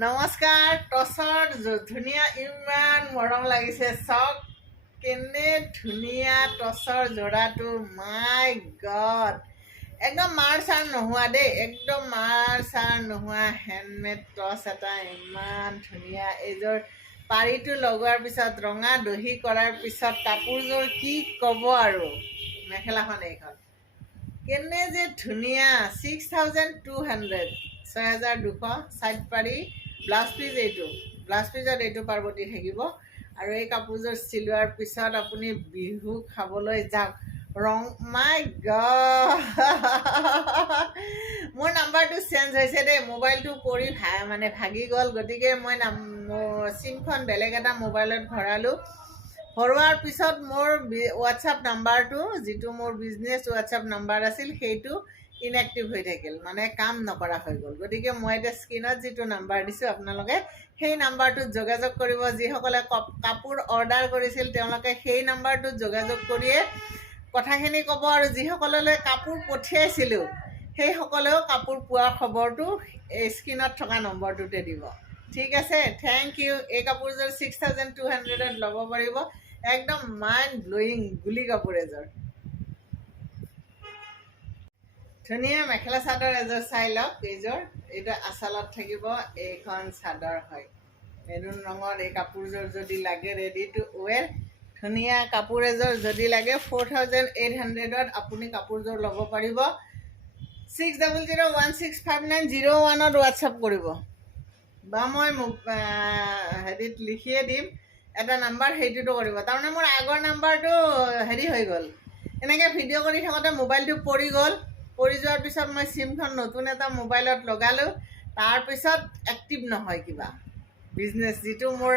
নমস্কাৰ টচৰ ধুনীয়া ইমান মৰম লাগিছে। চাওক কেনে ধুনীয়া টচৰ যোৰাটো। মাই গড। একদম মাৰ চাৰ নোহোৱা দেই। একদম মাৰ চাৰ নোহোৱা হেণ্ডমেড টচ এটা। ইমান ধুনীয়া। এইযোৰ পাৰিটো লগোৱাৰ পিছত ৰঙা দহি কৰাৰ পিছত কাপোৰযোৰ কি ক'ব আৰু? মেখেলাখন এইখন। কেনে যে ধুনীয়া। Six thousand two hundred. ছয় হাজাৰ দুশ। ছাইড পাৰি। ব্লাউজ পিচ এইটো ব্লাউজ পিচত এইটো পাৰ্বতী থাকিব। আৰু এই কাপোৰযোৰ চিলোৱাৰ পিছত আপুনি বিহু খাবলৈ যাওক। ৰং মাই গ মোৰ নাম্বাৰটো চেঞ্জ হৈছে দেই মোবাইলটো পৰি ভা মানে ভাগি গ'ল। গতিকে মই নাম চিমখন বেলেগ এটা মোবাইলত ভৰালোঁ। ভৰোৱাৰ পিছত মোৰ হোৱাটছআপ নাম্বাৰটো যিটো মোৰ বিজনেছ হোৱাটছআপ নাম্বাৰ আছিল সেইটো ইনএক্টিভ হৈ থাকিল মানে কাম নকৰা হৈ গ'ল। গতিকে মই এতিয়া স্ক্ৰীণত যিটো নাম্বাৰ দিছোঁ, আপোনালোকে সেই নাম্বাৰটোত যোগাযোগ কৰিব। যিসকলে কপ- কাপোৰ অৰ্ডাৰ কৰিছিল, তেওঁলোকে সেই নাম্বাৰটোত যোগাযোগ কৰিয়ে কথাখিনি ক'ব আৰু যিসকললৈ কাপোৰ পঠিয়াইছিলোঁ, সেইসকলেও কাপোৰ পোৱাৰ খবৰটো এই স্ক্ৰীণত থকা নম্বৰটোতে দিব। ঠিক আছে? থেংক ইউ এই কাপোৰযোৰ ছিক্স থাউজেণ্ড টু হাণ্ড্ৰেডত ল'ব পাৰিব। একদম মাইণ্ড ব্লয়িং গুলি কাপোৰ এযোৰ। ধুনীয়া মেখেলা চাদৰ এযোৰ চাই লওক, এইযোৰ। এইটো আচলত থাকিব, এইখন চাদৰ হয়। মেৰুণ ৰঙৰ এই কাপোৰযোৰ যদি লাগে ৰেডি টু ৱেৰ ধুনীয়া কাপোৰ এযোৰ যদি লাগে ফ'ৰ থাউজেণ্ড এইট হাণ্ড্ৰেডত আপুনি কাপোৰযোৰ ল'ব পাৰিব। Six double zero' one six five nine zero' ওৱানত WhatsApp কৰিব। বা মই হেৰিত লিখিয়ে দিম। এটা নাম্বাৰ সেইটোতো কৰিব। তাৰমানে মোৰ আগৰ নাম্বাৰটো হেৰি হৈ গ'ল। এনেকৈ ভিডিঅ' কৰি থাকোঁতে মোবাইলটো পৰি গ'ল। পৰি যোৱাৰ পিছত মই চিমখন নতুন এটা মোবাইলত লগালোঁ। তাৰপিছত এক্টিভ নহয় কিবা। বিজনেছ যিটো মোৰ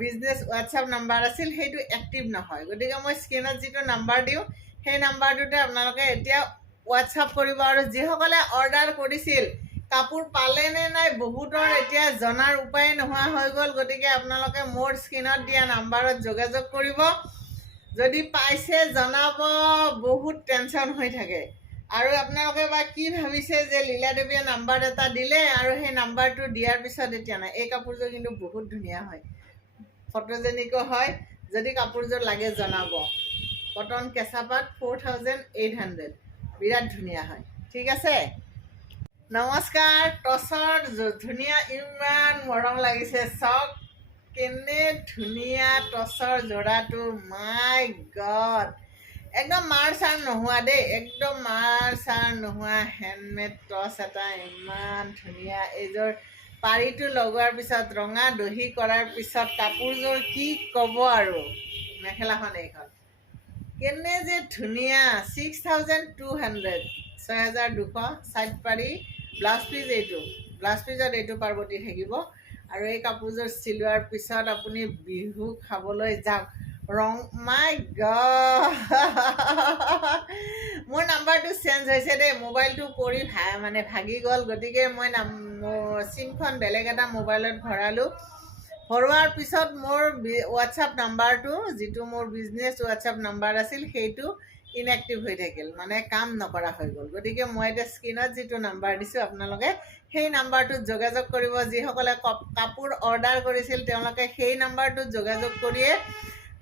বিজনেছ হোৱাটছআপ নাম্বাৰ আছিল সেইটো এক্টিভ নহয়। গতিকে মই স্ক্ৰীণত যিটো নাম্বাৰ দিওঁ সেই নাম্বাৰটোতে আপোনালোকে এতিয়া হোৱাটছআপ কৰিব আৰু যিসকলে অৰ্ডাৰ কৰিছিল কাপোৰ পালেনে নাই বহুতৰ এতিয়া জনাৰ উপায় নোহোৱা হৈ গ'ল। গতিকে আপোনালোকে মোৰ স্ক্ৰীণত দিয়া নাম্বাৰত যোগাযোগ কৰিব। যদি পাইছে জনাব। বহুত টেনশ্যন হৈ থাকে। আৰু আপোনালোকে বা কি ভাবিছে যে লীলা দেৱীয়ে নাম্বাৰ এটা দিলে আৰু সেই নাম্বাৰটো দিয়াৰ পিছত এতিয়া নাই। এই কাপোৰযোৰ কিন্তু বহুত ধুনীয়া হয়। ফটোজেনিকো হয়। যদি কাপোৰযোৰ লাগে জনাব। কটন কেঁচা পাত ফ'ৰ থাউজেণ্ড এইট হাণ্ড্ৰেড বিৰাট ধুনীয়া হয়। ঠিক আছে? নমস্কাৰ। টচৰ ধুনীয়া ইমান মৰম লাগিছে। চাওক কেনে ধুনীয়া টচৰ যোৰাটো। মাই গড একদম মাৰ চাৰ নোহোৱা দেই একদম মাৰ চাৰ নোহোৱা হেণ্ডমেড টচ এটা ইমান ধুনীয়া এইযোৰ পাৰিটো লগোৱাৰ পিছত ৰঙা দহি কৰাৰ পিছত কাপোৰযোৰ কি ক'ব আৰু মেখেলাখন এইখন। কেনে যে ধুনীয়া ছিক্স থাউজেণ্ড টু হাণ্ড্ৰেড ছয় হাজাৰ দুশ ছাইড পাৰি ব্লাউজ পিচ এইটো ব্লাউজ পিচত এইটো পাৰ্বতী থাকিব। আৰু এই কাপোৰযোৰ চিলোৱাৰ পিছত আপুনি বিহু খাবলৈ যাওক। ৰং মাই গ মোৰ নাম্বাৰটো চেঞ্জ হৈছে দেই। মোবাইলটো পৰি মানে ভাগি গ'ল। গতিকে মই নাম চিমখন বেলেগ এটা মোবাইলত ভৰালোঁ। ভৰোৱাৰ পিছত মোৰ হোৱাটছআপ নাম্বাৰটো যিটো মোৰ বিজনেছ হোৱাটছআপ নাম্বাৰ আছিল, সেইটো ইনএক্টিভ হৈ থাকিল। মানে কাম নকৰা হৈ গ'ল। গতিকে মই এতিয়া স্ক্ৰীণত যিটো নাম্বাৰ দিছোঁ আপোনালোকে, সেই নাম্বাৰটোত যোগাযোগ কৰিব। যিসকলে কপ- কাপোৰ অৰ্ডাৰ কৰিছিল, তেওঁলোকে সেই নাম্বাৰটোত যোগাযোগ কৰিয়ে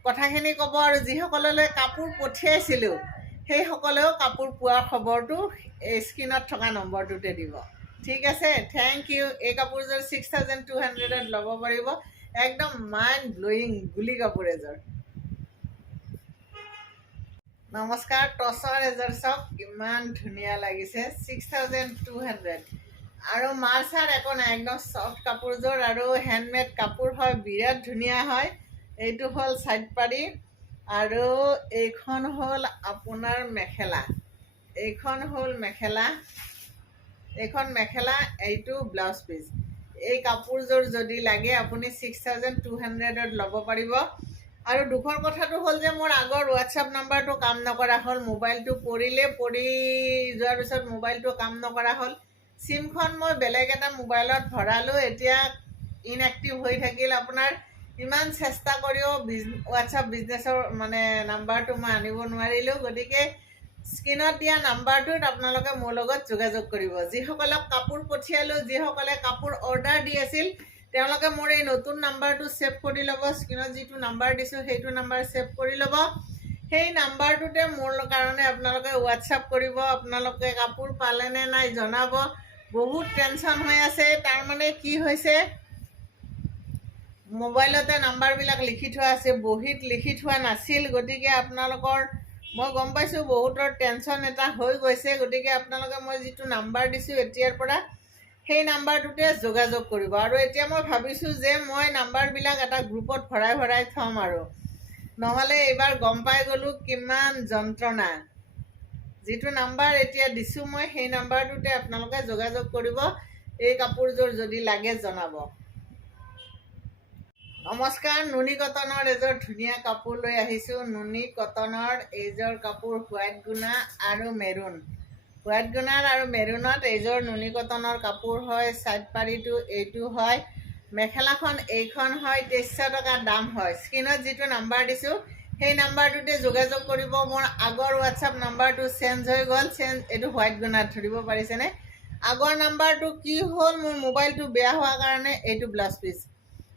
কথাখিনি ক'ব আৰু যিসকললৈ কাপোৰ পঠিয়াইছিলোঁ সেইসকলেও কাপোৰ পোৱাৰ খবৰটো স্ক্ৰীণত থকা নম্বৰটোতে দিব। ঠিক আছে? থেংক ইউ এই কাপোৰযোৰ ছিক্স থাউজেণ্ড টু হাণ্ড্ৰেডত ল'ব পাৰিব একদম মাইণ্ড ব্লয়িং গুলি কাপোৰ এযোৰ। নমস্কাৰ টচৰ এযোৰ চাওক ইমান ধুনীয়া লাগিছে ছিক্স থাউজেণ্ড টু হাণ্ড্ৰেড আৰু মাৰ চাৰ একো নাই একদম চফ্ট কাপোৰযোৰ আৰু হেণ্ডমেড কাপোৰ হয় বিৰাট ধুনীয়া হয়। এইটো হ'ল চাইড পাৰি আৰু এইখন হ'ল আপোনাৰ মেখেলা। এইখন হ'ল মেখেলা। এইখন মেখেলা এইটো ব্লাউজ পিচ। এই কাপোৰযোৰ যদি লাগে আপুনি ছিক্স থাউজেণ্ড টু হাণ্ড্ৰেডত ল'ব পাৰিব। আৰু দুখৰ কথাটো হ'ল যে মোৰ আগৰ হোৱাটছআপ নাম্বাৰটো কাম নকৰা হ'ল। মোবাইলটো পৰিলে পৰি যোৱাৰ পিছত মোবাইলটো কাম নকৰা হ'ল। চিমখন মই বেলেগ এটা মোবাইলত ভৰালোঁ। এতিয়া ইনএক্টিভ হৈ থাকিল আপোনাৰ। ইমান চেষ্টা কৰিও বিজ হোৱাটছআপ বিজনেছৰ মানে নাম্বাৰটো মই আনিব নোৱাৰিলোঁ। গতিকে স্ক্ৰীণত দিয়া নাম্বাৰটোত আপোনালোকে মোৰ লগত যোগাযোগ কৰিব। যিসকলক কাপোৰ পঠিয়ালোঁ, যিসকলে কাপোৰ অৰ্ডাৰ দি আছিল, তেওঁলোকে মোৰ এই নতুন নাম্বাৰটো ছেভ কৰি ল'ব। স্ক্ৰীণত যিটো নাম্বাৰ দিছোঁ, সেইটো নাম্বাৰ ছেভ কৰি ল'ব। সেই নাম্বাৰটোতে মোৰ কাৰণে আপোনালোকে হোৱাটছআপ কৰিব। আপোনালোকে কাপোৰ পালেনে নাই জনাব। বহুত টেনশ্যন হৈ আছে। তাৰমানে কি হৈছে? মোবাইলতে নাম্বাৰবিলাক লিখি থোৱা আছে বহীত লিখি থোৱা নাছিল গতিকে আপোনালোকৰ মই গম পাইছোঁ বহুতৰ টেনশ্যন এটা হৈ গৈছে গতিকে আপোনালোকে মই যিটো নাম্বাৰ দিছোঁ এতিয়াৰ পৰা সেই নাম্বাৰটোতে যোগাযোগ কৰিব। আৰু এতিয়া মই ভাবিছোঁ যে মই নাম্বাৰবিলাক এটা গ্ৰুপত ভৰাই ভৰাই থ'ম আৰু। নহ'লে এইবাৰ গম পাই গ'লোঁ কিমান যন্ত্ৰণা। যিটো নাম্বাৰ এতিয়া দিছোঁ মই সেই নাম্বাৰটোতে আপোনালোকে যোগাযোগ কৰিব এই কাপোৰযোৰ যদি লাগে জনাব। নমস্কাৰ নুনি কটনৰ এযোৰ ধুনীয়া কাপোৰ লৈ আহিছোঁ। নুনি কটনৰ এইযোৰ কাপোৰ হোৱাইট গুণা আৰু মেৰুণ। হোৱাইট গুণাৰ আৰু মেৰুণত এইযোৰ নুনি কটনৰ কাপোৰ হয় চাইড পাৰিটো এইটো হয়। মেখেলাখন এইখন হয় তেইছশ টকা দাম হয়। স্ক্ৰীণত যিটো নাম্বাৰ দিছোঁ সেই নাম্বাৰটোতে যোগাযোগ কৰিব। মোৰ আগৰ হোৱাটছআপ নাম্বাৰটো চেঞ্জ হৈ গ'ল। চেঞ্জ এইটো হোৱাইট গুণাত ধৰিব পাৰিছেনে? আগৰ নাম্বাৰটো কি হ'ল? মোৰ মোবাইলটো বেয়া হোৱাৰ কাৰণে এইটো ব্লাউজ পিচ।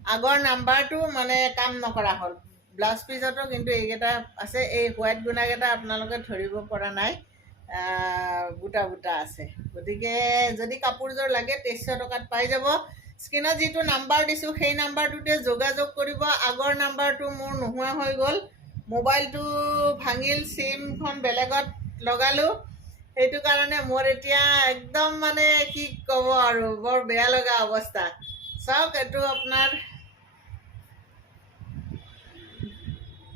আগৰ নাম্বাৰটো মানে কাম নকৰা হ'ল। ব্লাউজ পিচতো কিন্তু এইকেইটা আছে এই হোৱাইট গুণাকেইটা আপোনালোকে ধৰিব পৰা নাই। বুটা বুটা আছে। গতিকে যদি কাপোৰযোৰ লাগে তেইছশ টকাত পাই যাব। স্ক্ৰীণত যিটো নাম্বাৰ দিছোঁ সেই নাম্বাৰটোতে যোগাযোগ কৰিব। আগৰ নাম্বাৰটো মোৰ নোহোৱা হৈ গ'ল। মোবাইলটো ভাঙিল চিমখন বেলেগত লগালোঁ। সেইটো কাৰণে মোৰ এতিয়া একদম মানে কি ক'ব আৰু বৰ বেয়া লগা অৱস্থা। চাওক এইটো আপোনাৰ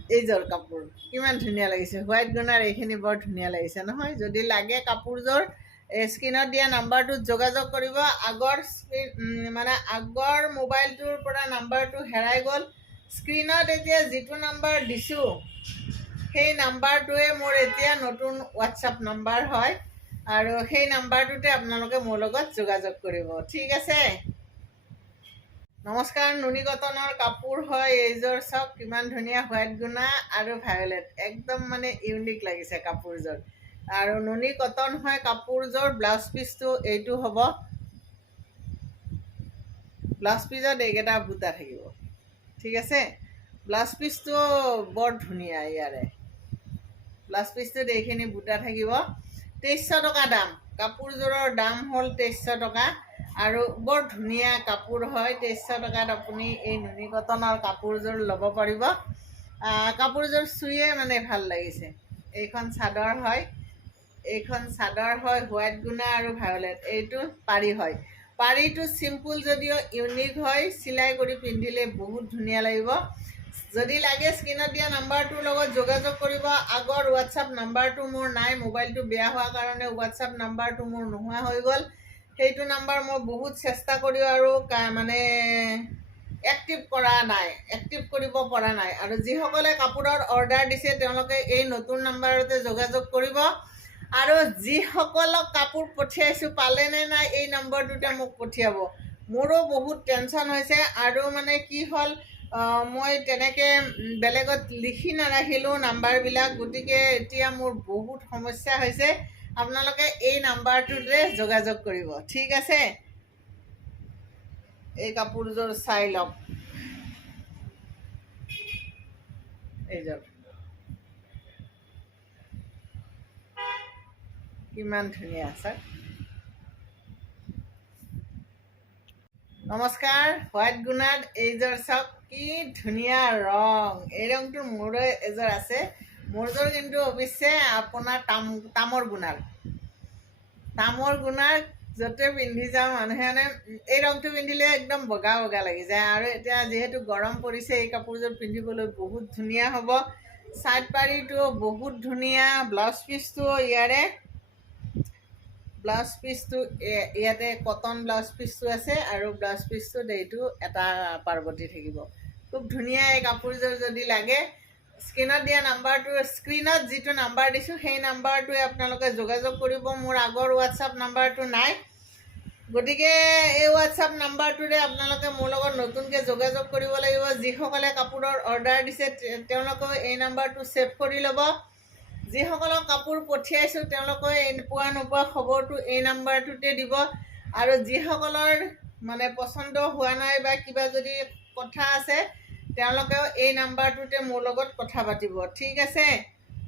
এইযোৰ কাপোৰ। কিমান ধুনীয়া লাগিছে। হোৱাইট গুণাৰ এইখিনি বৰ ধুনীয়া লাগিছে নহয়। যদি লাগে কাপোৰযোৰ স্ক্ৰীণত দিয়া নাম্বাৰটোত যোগাযোগ কৰিব। আগৰ স্ক্ৰীন মানে আগৰ মোবাইলটোৰ পৰা নাম্বাৰটো হেৰাই গ'ল। স্ক্ৰীণত এতিয়া যিটো নাম্বাৰ দিছোঁ, সেই নাম্বাৰটোৱে মোৰ এতিয়া নতুন হোৱাটছআপ নাম্বাৰ হয়। আৰু সেই নাম্বাৰটোতে আপোনালোকে মোৰ লগত যোগাযোগ কৰিব। ঠিক আছে? নমস্কাৰ নুনি কটনৰ কাপোৰ হয় এইযোৰ চাওক কিমান ধুনীয়া হোৱাইট গুণা আৰু ভায়লেট। একদম মানে ইউনিক লাগিছে কাপোৰযোৰ। আৰু নুনি কটন হয় কাপোৰযোৰ ব্লাউজ পিচটো এইটো হ'ব। ব্লাউজ পিচত এইকেইটা বুটা থাকিব। ঠিক আছে? ব্লাউজ পিচটো বৰ ধুনীয়া ইয়াৰে। ব্লাউজ পিচটোত এইখিনি বুটা থাকিব। তেইছশ টকা দাম। কাপোৰযোৰৰ দাম হ'ল তেইছশ টকা। আৰু বৰ ধুনীয়া কাপোৰ হয় তেইছশ টকাত আপুনি এই নুনি কটনৰ কাপোৰযোৰ ল'ব পাৰিব। কাপোৰযোৰ চুইয়ে মানে ভাল লাগিছে। এইখন চাদৰ হয় এইখন চাদৰ হয় হোৱাইট গুণা আৰু ভায়লেট এইটো পাৰি হয়। পাৰিটো চিম্পুল যদিও ইউনিক হয় চিলাই কৰি পিন্ধিলে বহুত ধুনীয়া লাগিব। যদি লাগে স্ক্ৰীণত দিয়া নাম্বাৰটোৰ লগত যোগাযোগ কৰিব। আগৰ হোৱাটছআপ নাম্বাৰটো মোৰ নাই মোবাইলটো বেয়া হোৱাৰ কাৰণে হোৱাটছআপ নাম্বাৰটো মোৰ নোহোৱা হৈ গ'ল। সেইটো নাম্বাৰ মই বহুত চেষ্টা কৰিও আৰু মানে এক্টিভ কৰা নাই এক্টিভ কৰিব পৰা নাই। আৰু যিসকলে কাপোৰৰ অৰ্ডাৰ দিছে তেওঁলোকে এই নতুন নাম্বাৰতে যোগাযোগ কৰিব। আৰু যিসকলক কাপোৰ পঠিয়াইছোঁ পালেনে নাই এই নম্বৰটোতে মোক পঠিয়াব। মোৰো বহুত টেনশ্যন হৈছে আৰু মানে কি হ'ল মই তেনেকৈ বেলেগত লিখি নাৰাখিলোঁ নাম্বাৰবিলাক গতিকে এতিয়া মোৰ বহুত সমস্যা হৈছে। আপোনালোকে এই নাম্বাৰটোতে যোগাযোগ কৰিব, ঠিক আছে? এই কাপোৰযোৰ চাই লওক এইযোৰ কিমান ধুনীয়া, ছাৰ। নমস্কাৰ, হোৱাইট গুণাত এইযোৰ চাওক, কি ধুনীয়া ৰং। এই ৰংটো মোৰো এযোৰ আছে। মোৰযোৰ কিন্তু অৱশ্যে আপোনাৰ তাম তামৰ গুণাৰ তামৰ গুণাৰ য'তে পিন্ধি যাওঁ মানুহে মানে এই ৰংটো পিন্ধিলে একদম বগা বগা লাগি যায়। আৰু এতিয়া যিহেতু গৰম পৰিছে এই কাপোৰযোৰ পিন্ধিবলৈ বহুত ধুনীয়া হ'ব। চাইড পাৰিটো বহুত ধুনীয়া ব্লাউজ পিচটো ইয়াৰে। ব্লাউজ পিচটো ইয়াতে কটন ব্লাউজ পিচটো আছে আৰু ব্লাউজ পিচটোত এইটো এটা পাৰ্বতী থাকিব। খুব ধুনীয়া এই কাপোৰযোৰ যদি লাগে স্ক্ৰীণত দিয়া নাম্বাৰটো স্ক্ৰীণত যিটো নাম্বাৰ দিছোঁ সেই নাম্বাৰটোৱে আপোনালোকে যোগাযোগ কৰিব। মোৰ আগৰ হোৱাটছআপ নাম্বাৰটো নাই। গতিকে এই হোৱাটছআপ নাম্বাৰটোৰে আপোনালোকে মোৰ লগত নতুনকৈ যোগাযোগ কৰিব লাগিব। যিসকলে কাপোৰৰ অৰ্ডাৰ দিছে তেওঁলোকেও এই নাম্বাৰটো ছেভ কৰি ল'ব। যিসকলক কাপোৰ পঠিয়াইছোঁ তেওঁলোকে এই পোৱা নোপোৱা খবৰটো এই নাম্বাৰটোতে দিব। আৰু যিসকলৰ মানে পচন্দ হোৱা নাই বা কিবা যদি কথা আছে তেওঁলোকেও এই নাম্বাৰটোতে মোৰ লগত কথা পাতিব। ঠিক আছে?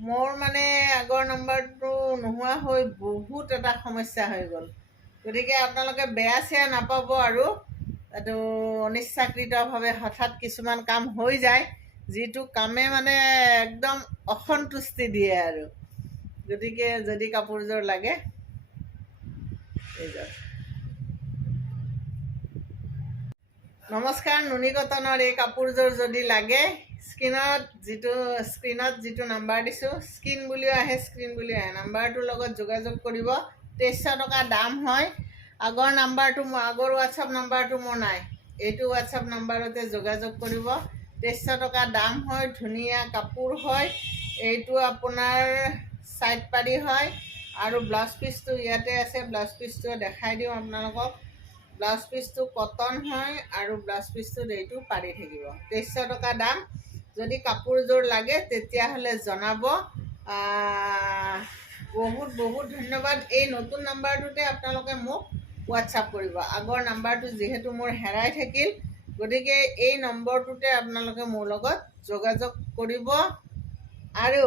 মোৰ মানে আগৰ নাম্বাৰটো নোহোৱা হৈ বহুত এটা সমস্যা হৈ গ'ল। গতিকে আপোনালোকে বেয়া চেয়া নাপাব আৰু এইটো অনিচ্ছাকৃতভাৱে হঠাৎ কিছুমান কাম হৈ যায় যিটো কামে মানে একদম অসন্তুষ্টি দিয়ে আৰু। গতিকে যদি কাপোৰযোৰ লাগে এইযোৰ নমস্কাৰ নুনি কটনৰ এই কাপোৰযোৰ যদি লাগে স্ক্ৰীণত যিটো স্ক্ৰীণত যিটো নাম্বাৰ দিছোঁ স্ক্ৰীণ বুলিও আহে স্ক্ৰীণ বুলিও আহে। নাম্বাৰটোৰ লগত যোগাযোগ কৰিব। তেইছশ টকা দাম হয়। আগৰ নাম্বাৰটো মোৰ আগৰ হোৱাটছআপ নাম্বাৰটো মোৰ নাই। এইটো হোৱাটছআপ নাম্বাৰতে যোগাযোগ কৰিব। তেইছশ টকা দাম হয় ধুনীয়া কাপোৰ হয়। এইটো আপোনাৰ ছাইড পাৰি হয়। আৰু ব্লাউজ পিচটো ইয়াতে আছে ব্লাউজ পিচটো দেখাই দিওঁ আপোনালোকক। ব্লাউজ পিচটো কটন হয় আৰু ব্লাউজ পিচটোত এইটো পাৰি থাকিব। তেইছশ টকা দাম। যদি কাপোৰযোৰ লাগে তেতিয়াহ'লে জনাব। বহুত বহুত ধন্যবাদ। এই নতুন নাম্বাৰটোতে আপোনালোকে মোক হোৱাটছআপ কৰিব। আগৰ নাম্বাৰটো যিহেতু মোৰ হেৰাই থাকিল গতিকে এই নম্বৰটোতে আপোনালোকে মোৰ লগত যোগাযোগ কৰিব আৰু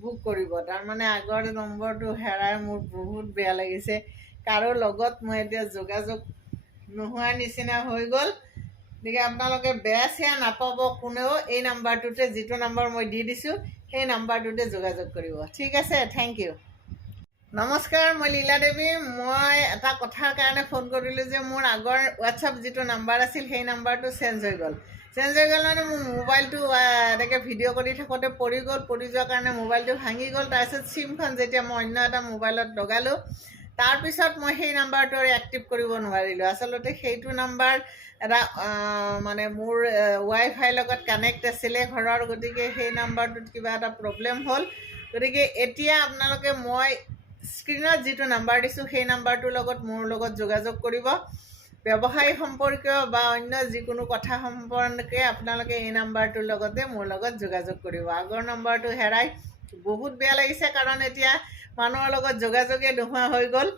বুক কৰিব। তাৰমানে আগৰ নম্বৰটো হেৰাই মোৰ বহুত বেয়া লাগিছে। কাৰো লগত মই এতিয়া যোগাযোগ নোহোৱাৰ নিচিনা হৈ গ'ল। গতিকে আপোনালোকে বেয়া চেয়া নাপাব, কোনেও এই নাম্বাৰটোতে, যিটো নাম্বাৰ মই দি দিছোঁ, সেই নাম্বাৰটোতে যোগাযোগ কৰিব। ঠিক আছে থেংক ইউ নমস্কাৰ, মই লীলা দেৱী। মই এটা কথাৰ কাৰণে ফোন কৰিলোঁ যে মোৰ আগৰ হোৱাটছআপ যিটো নাম্বাৰ আছিল, সেই নাম্বাৰটো চেঞ্জ হৈ গ'ল। চেঞ্জ হৈ গ'ল মানে মোৰ মোবাইলটো এনেকৈ ভিডিঅ' কৰি থাকোঁতে পৰি গ'ল। পৰি যোৱাৰ কাৰণে মোবাইলটো ভাঙি গ'ল। তাৰপিছত চিমখন যেতিয়া মই অন্য এটা মোবাইলত লগালোঁ তাৰপিছত মই সেই নাম্বাৰটো আৰু এক্টিভ কৰিব নোৱাৰিলোঁ। আচলতে সেইটো নাম্বাৰ এটা মানে মোৰ ৱাই লগত কানেক্ট আছিলে ঘৰৰ, গতিকে সেই নাম্বাৰটোত কিবা এটা প্ৰব্লেম হ'ল। গতিকে এতিয়া আপোনালোকে মই স্ক্ৰীণত যিটো নাম্বাৰ দিছোঁ, সেই নাম্বাৰটোৰ লগত মোৰ লগত যোগাযোগ কৰিব। ব্যৱসায়ী সম্পৰ্কীয় বা অন্য যিকোনো কথা সম্পৰ্কে আপোনালোকে এই নাম্বাৰটোৰ লগতে মোৰ লগত যোগাযোগ কৰিব। আগৰ নম্বৰটো হেৰাই বহুত বেয়া লাগিছে, কাৰণ এতিয়া মানুহৰ লগত যোগাযোগে নোহোৱা হৈ গ'ল।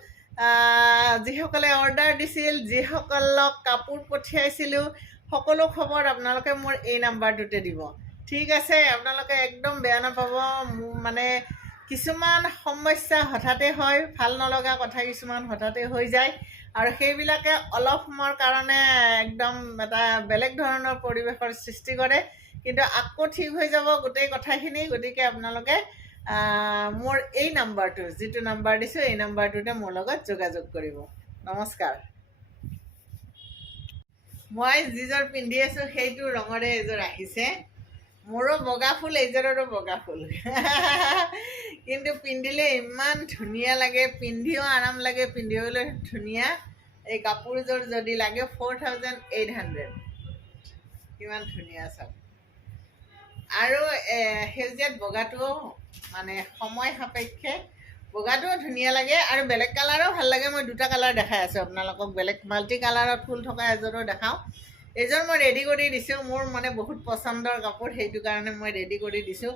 যিসকলে অৰ্ডাৰ দিছিল যিসকলক কাপোৰ পঠিয়াইছিলোঁ সকলো খবৰ আপোনালোকে মোৰ এই নাম্বাৰটোতে দিব। ঠিক আছে আপোনালোকে একদম বেয়া নাপাব। মানে কিছুমান সমস্যা হঠাতে হয় ভাল নলগা কথা কিছুমান হঠাতে হৈ যায়। আৰু সেইবিলাকে অলপ সময়ৰ কাৰণে একদম এটা বেলেগ ধৰণৰ পৰিৱেশৰ সৃষ্টি কৰে। কিন্তু আকৌ ঠিক হৈ যাব গোটেই কথাখিনি গতিকে আপোনালোকে মোৰ এই নাম্বাৰটো, যিটো নাম্বাৰ দিছোঁ, এই নাম্বাৰটোতে মোৰ লগত যোগাযোগ কৰিব। নমস্কাৰ। মই যিযোৰ পিন্ধি আছোঁ, সেইটো ৰঙৰে এযোৰ আহিছে। মোৰো বগা ফুল, এইযোৰৰো বগা ফুল। কিন্তু পিন্ধিলে ইমান ধুনীয়া লাগে, পিন্ধিও আৰাম লাগে, পিন্ধিবলৈ ধুনীয়া। এই কাপোৰযোৰ যদি লাগে ফ'ৰ থাউজেণ্ড এইট হাণ্ড্ৰেড কিমান ধুনীয়া চাওক আৰু সেউজীয়াত বগাটোও মানে সময় সাপেক্ষে বগাটোও ধুনীয়া লাগে আৰু বেলেগ কালাৰো ভাল লাগে। মই দুটা কালাৰ দেখাই আছোঁ আপোনালোকক বেলেগ মাল্টি কালাৰত ফুল থকা এযোৰো দেখাওঁ। এইযোৰ মই ৰেডি কৰি দিছোঁ মোৰ মানে বহুত পচন্দৰ কাপোৰ সেইটো কাৰণে মই ৰেডি কৰি দিছোঁ।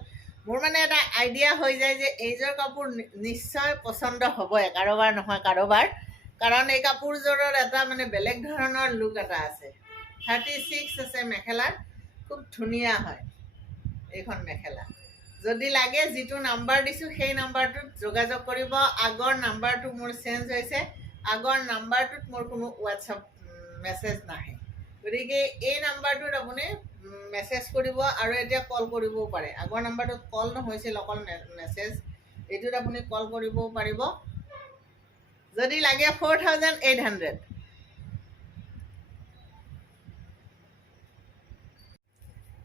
মোৰ মানে এটা আইডিয়া হৈ যায় যে এইযোৰ কাপোৰ নিশ্চয় পচন্দ হ'বই কাৰোবাৰ নহয় কাৰোবাৰ। কাৰণ এই কাপোৰযোৰৰ এটা মানে বেলেগ ধৰণৰ লুক এটা আছে। থাৰ্টি ছিক্স আছে মেখেলাত খুব ধুনীয়া হয়। এইখন মেখেলা। যদি লাগে যিটো নাম্বাৰ দিছোঁ সেই নাম্বাৰটোত যোগাযোগ কৰিব। আগৰ নাম্বাৰটো মোৰ চেঞ্জ হৈছে। আগৰ নাম্বাৰটোত মোৰ কোনো হোৱাটছআপ মেছেজ নাহে। গতিকে এই নাম্বাৰটোত আপুনি মেছেজ কৰিব আৰু এতিয়া কল কৰিবও পাৰে। আগৰ নাম্বাৰটোত কল নহৈছিল অকল মেছেজ এইটোত আপুনি কল কৰিবও পাৰিব। যদি লাগে ফ'ৰ থাউজেণ্ড এইট হাণ্ড্ৰেড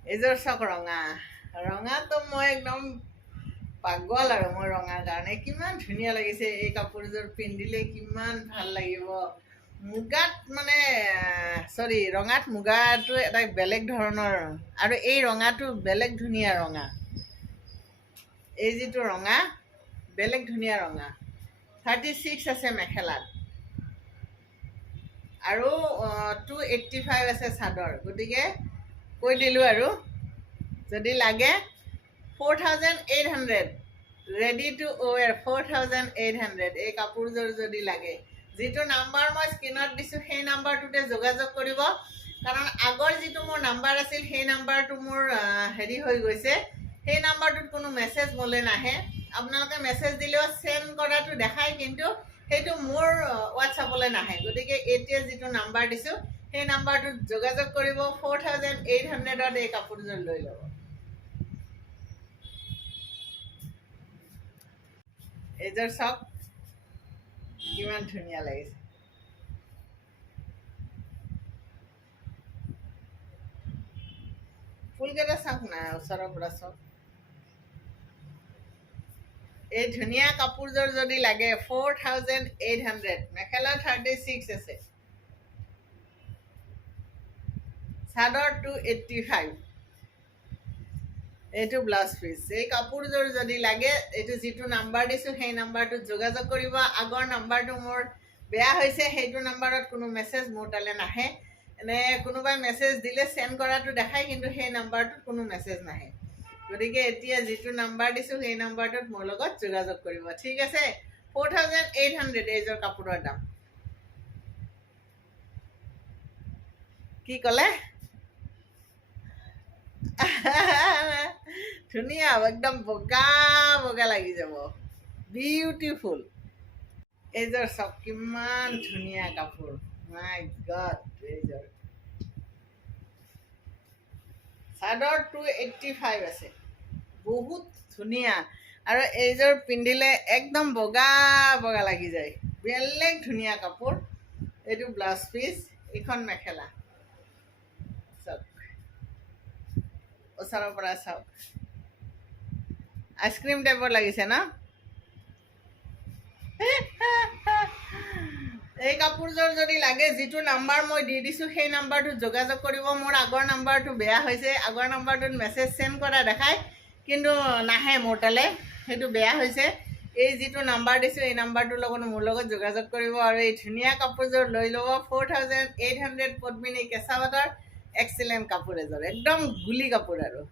এইযোৰ চাওক ৰঙা। ৰঙাটো মই একদম পাগল আৰু মই ৰঙাৰ কাৰণে কিমান ধুনীয়া লাগিছে এই কাপোৰযোৰ পিন্ধিলে কিমান ভাল লাগিব। মুগাত মানে চৰি ৰঙাত মুগাটো এটা বেলেগ ধৰণৰ আৰু এই ৰঙাটো বেলেগ ধুনীয়া ৰঙা। এই যিটো ৰঙা বেলেগ ধুনীয়া ৰঙা। থাৰ্টি ছিক্স আছে মেখেলাত। আৰু টু এইট্টি ফাইভ আছে চাদৰ। গতিকে কৈ দিলোঁ আৰু। যদি লাগে for ready to wear four thousand এই কাপোৰযোৰ যদি লাগে। যিটো নাম্বাৰ মই স্ক্ৰীণত দিছোঁ সেই নাম্বাৰটোতে যোগাযোগ কৰিব। কাৰণ আগৰ যিটো মোৰ নাম্বাৰ আছিল সেই নাম্বাৰটো মোৰ হেৰি হৈ গৈছে। সেই নাম্বাৰটোত কোনো মেছেজ মোলৈ নাহে। আপোনালোকে মেছেজ দিলেও চেণ্ড কৰাটো দেখায় কিন্তু সেইটো মোৰ হোৱাটছআপলৈ নাহে। গতিকে এতিয়া যিটো নাম্বাৰ দিছোঁ সেই নাম্বাৰটোত যোগাযোগ কৰিব ফ'ৰ থাউজেণ্ড এইট হাণ্ড্ৰেডত এই কাপোৰযোৰ লৈ ল'ব। এইযোৰ চাওক কিমান ধুনীয়া লাগিছে। ফুলকেইটা চাওক না, ওচৰৰ পৰা চাওক। এই ধুনীয়া কাপোৰযোৰ যদি লাগে ফ'ৰ থাউজেণ্ড এইট হাণ্ড্ৰেড মেখেলা থাৰ্টি ছিক্স আছে। চাদৰ টু এইট্টি ফাইভ এইটো ব্লাউজ পিচ এই কাপোৰযোৰ যদি লাগে, এইটো যিটো নাম্বাৰ দিছোঁ, সেই নাম্বাৰটোত যোগাযোগ কৰিব। আগৰ নাম্বাৰটো মোৰ বেয়া হৈছে, সেইটো নাম্বাৰত কোনো মেছেজ মোৰ তালৈ নাহে। এনে কোনোবাই মেছেজ দিলে চেণ্ড কৰাটো দেখায় কিন্তু সেই নাম্বাৰটোত কোনো মেছেজ নাহে। গতিকে এতিয়া যিটো নাম্বাৰ দিছোঁ, সেই নাম্বাৰটোত মোৰ লগত যোগাযোগ কৰিব। ঠিক আছে? ফ'ৰ থাউজেণ্ড এইট হাণ্ড্ৰেড এইযোৰ কাপোৰৰ দাম। কি ক'লে? ধুনীয়া, একদম বগা বগা লাগি যাব। বিউটিফুল এইযোৰ চাওক কিমান ধুনীয়া কাপোৰ। মাই গড এইযোৰ চাদৰ টু এইট্টি ফাইভ আছে। বহুত ধুনীয়া। আৰু এইযোৰ পিন্ধিলে একদম বগা বগা লাগি যায়। বেলেগ ধুনীয়া কাপোৰ। এইটো ব্লাউজ পিচ এইখন মেখেলা। চাওক। ওচৰৰ পৰা চাওক। আইচক্ৰীম টাইপৰ লাগিছে ন এই কাপোৰযোৰ যদি লাগে যিটো নাম্বাৰ মই দি দিছোঁ সেই নাম্বাৰটোত যোগাযোগ কৰিব মোৰ আগৰ নাম্বাৰটো বেয়া হৈছে আগৰ নাম্বাৰটোত মেছেজ চেণ্ড কৰা দেখায় কিন্তু নাহে মোৰ তালৈ সেইটো বেয়া হৈছে এই যিটো নাম্বাৰ দিছোঁ এই নাম্বাৰটোৰ লগত মোৰ লগত যোগাযোগ কৰিব আৰু এই ধুনীয়া কাপোৰযোৰ লৈ ল'ব four thousand eight hundred Padmini কেঁচা পাতৰ এক্সিলেণ্ট কাপোৰ এযোৰ একদম গুলি কাপোৰ আৰু